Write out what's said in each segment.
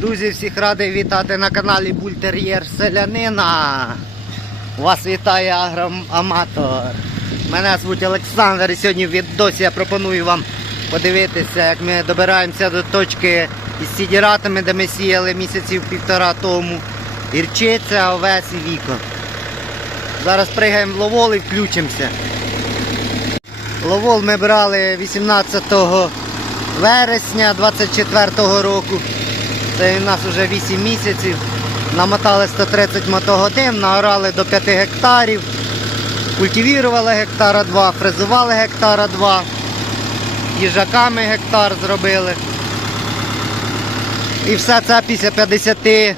Друзі, всіх радий вітати на каналі Бультер'єр Селянина. Вас вітає агроаматор. Мене звуть Олександр і сьогодні в відосі я пропоную вам подивитися, як ми добираємося до точки із сідіратами, де ми сіяли місяців півтора тому. Гірчиця, овес і віко. Зараз пригаємо в ловол і включимося. Ловол ми брали 18 вересня 24 року. Це у нас вже 8 місяців. Намотали 130 мотогодин, наорали до 5 гектарів, культивірували гектара 2, фрезували гектара 2, їжаками гектар зробили. І все це після 50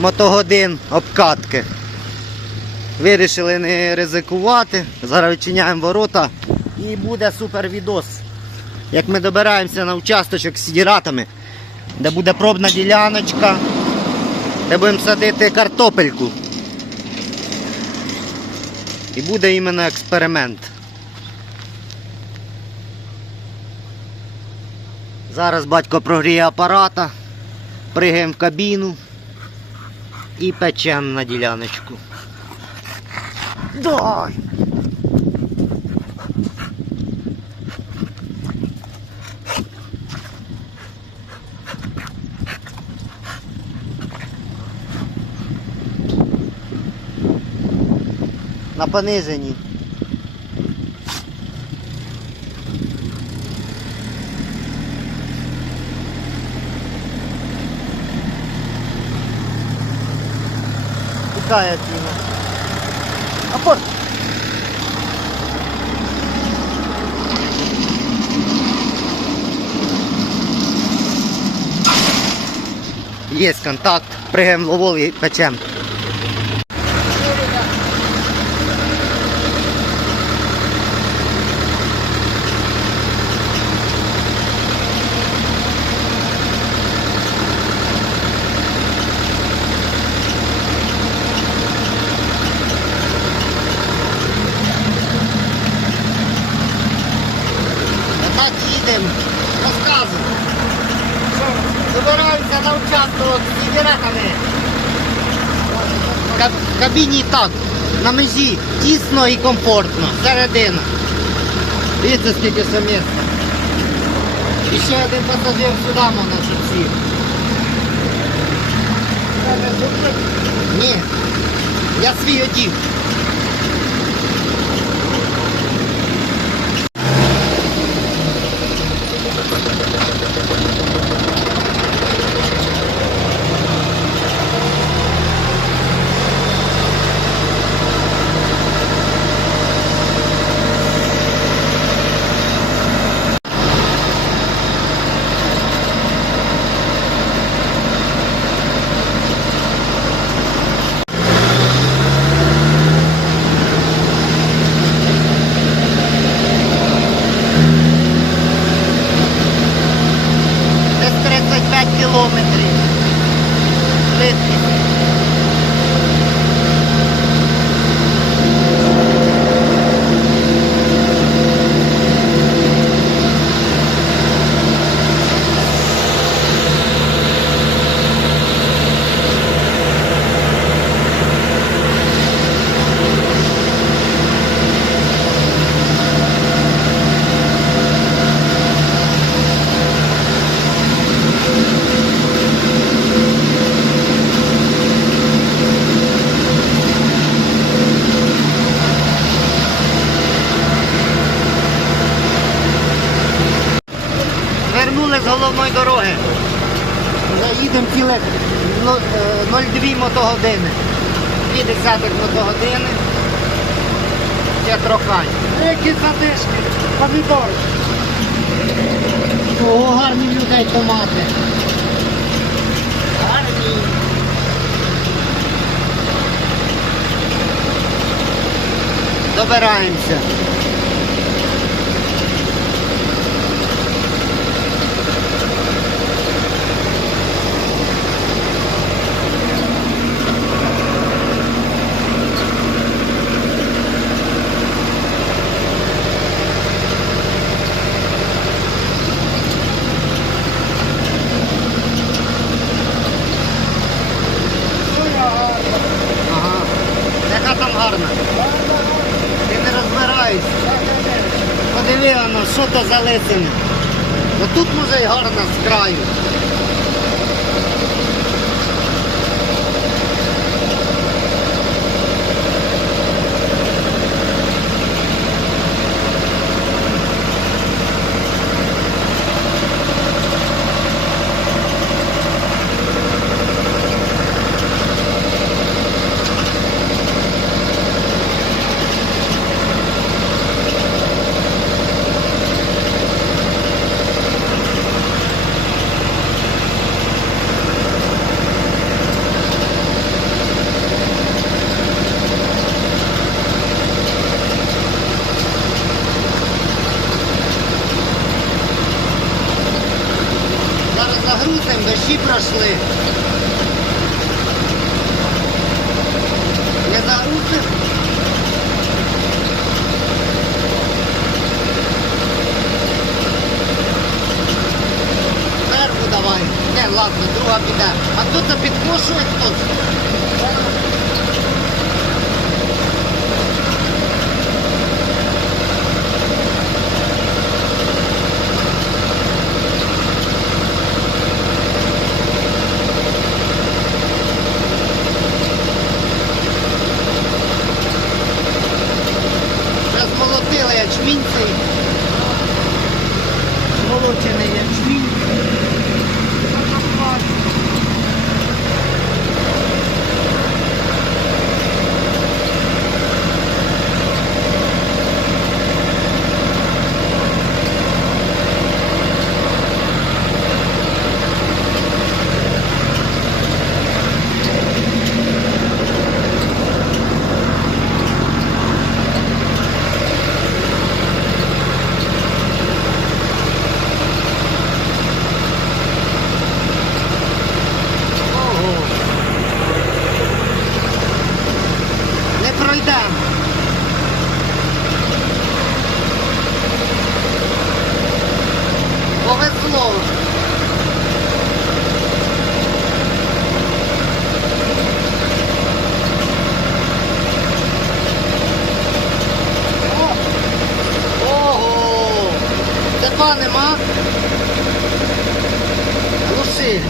мотогодин обкатки. Вирішили не ризикувати. Зараз відчиняємо ворота і буде супер відос. Як ми добираємося на участочок з сідіратами, де буде пробна діляночка, де будемо садити картопельку. І буде іменно експеримент. Зараз батько прогріє апарата, пригаємо в кабіну і печемо на діляночку. Дай! На пониженні. Тікає ціна. Апорт! Є контакт, пригаємо ловол і печемо. Так їдемо, розказуємо. Забираємося на участок з сідіратами. В кабіні так, на межі, тісно і комфортно, середина. Дивіться, скільки все місця. І ще один пасажир сюди можна сів. Ні, я свій одів. З головної дороги. Вже їдемо ціле ну, е, 0,2 мотогодини. 2 десятих мотогодини. Ще трохань. Які задишки, помідори. Ого, гарні людей томати. Гарні. Добираємося. Що то за лисини? Ну тут може і гарно з краю. Зараз загрузимо, дощі пройшли. Не руки. Зверху давай. Не, ладно, друга піде. А тут підкошує хтось? Вже змолотили ячмінь цей. Змолочений ячмінь. Ого. Не пройдемо. Повезло. О! Ого! Степа нема? Глуши.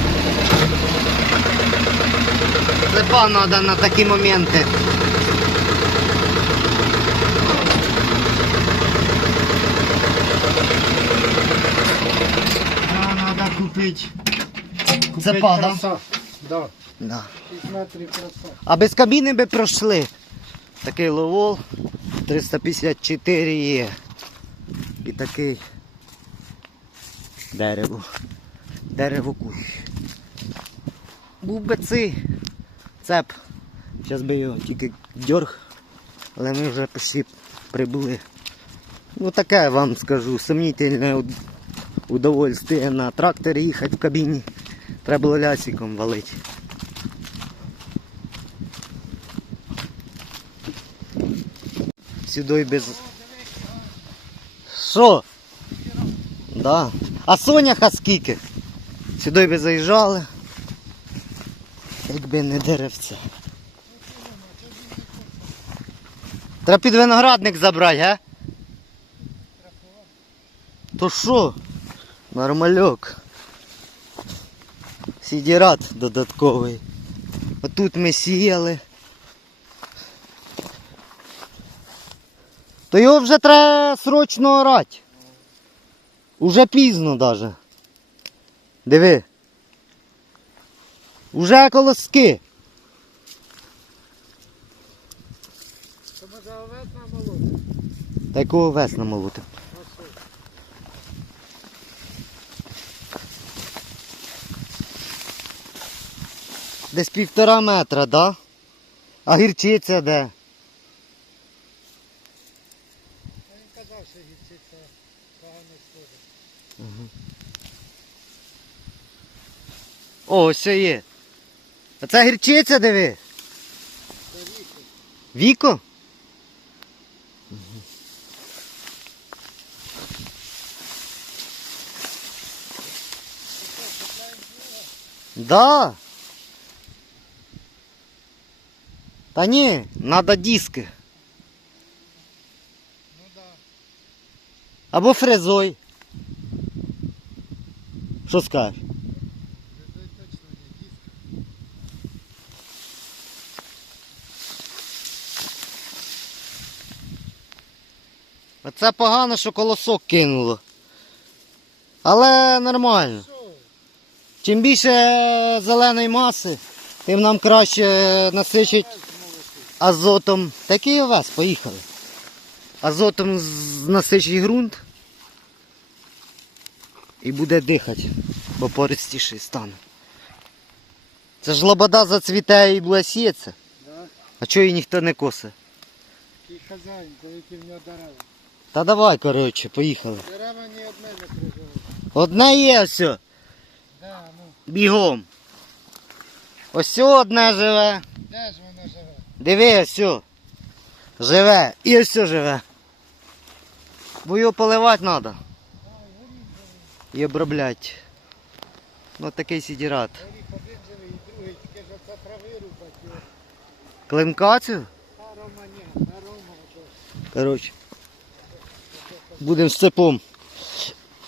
Степа надо на такі моменти. Да, надо купить. Купить Цепа, да? Да. Да. 6 метрів краса. А без кабіни би пройшли. Такий ловол 354 є. І такий дерево. Дерево кущ. Був би цей цеп. Зараз би його тільки дьорг, але ми вже почти прибули. Ну таке вам скажу, сумнітельне удовольствие на тракторі їхати в кабіні. Треба було лясиком валити. Сюди без. Що? Да. А соняха скільки? Сюди би заїжджали. Якби не деревце. Треба під виноградник забрати, га? То що? Нормальок. Сідірат додатковий. Отут ми сіяли. То його вже треба срочно орати. Уже пізно даже. Диви. Уже колоски. То може овець на молоді? Та якого вес намолоти. Десь півтора метра, да? А гірчиця де? Він казав, що гірчиця погано сходить. О, ось є. А це гірчиця диви. Це віку. Віко? Да. Та ні, надо диски. Ну да. Або фрезой. Що скажеш? Це точно не диск. Оце погано, що колосок кинуло. Але нормально. Чим більше зеленої маси, тим нам краще насичить азотом. Такий овес, поїхали. Азотом насичить ґрунт. І буде дихати, бо пористіший стане. Це ж лобода зацвіте і буде сіятися. А чого її ніхто не косить? Такий хазяїн, коли в нього дерева. Та давай, коротше, поїхали. Дерева ні одне не прижили. Одне є все, Да, ну, бігом. Ось одне живе. де ж воно живе? Диви, все. Живе. І ось все живе. Бо його поливати треба. І обробляти. Ну такий сідірат. Климкацію? Коротше. Будемо з цепом.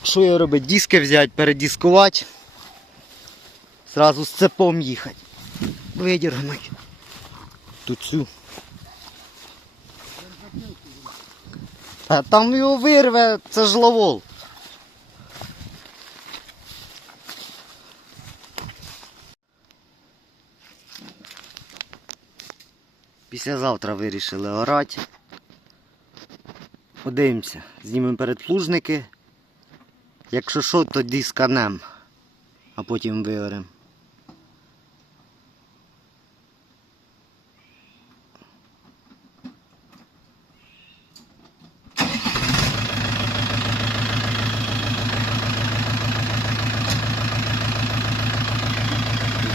Що я робити? Диски взяти, передіскувати. Зразу з цепом їхати. Видіргнуть. Тут цю. А там його вирве, це ж ловол. Післязавтра вирішили орати. Подивимося, знімемо передплужники. Якщо що, то дисканем, а потім виоремо.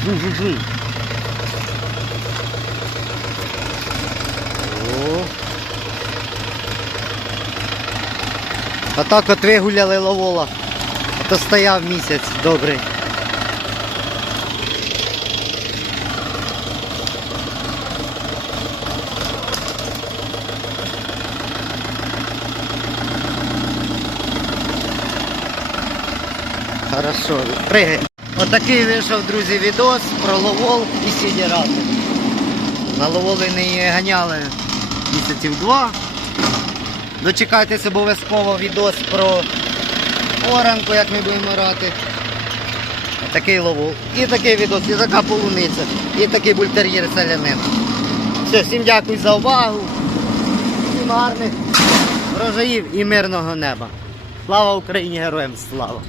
Жу-жу-жу. О. Отак от вигуляли ловола. А то стояв місяць добрий. Хорошо, пригай. Отакий вийшов, друзі, відос про ловол і сідірати. На ловоли не ганяли місяців два. Дочекайтесь обов'язково відос про оранку, як ми будемо грати. Такий ловол. І такий відос, і така полуниця, і такий бультер'єр селянин. Все, всім дякую за увагу. Всім гарних врожаїв і мирного неба. Слава Україні, героям слава!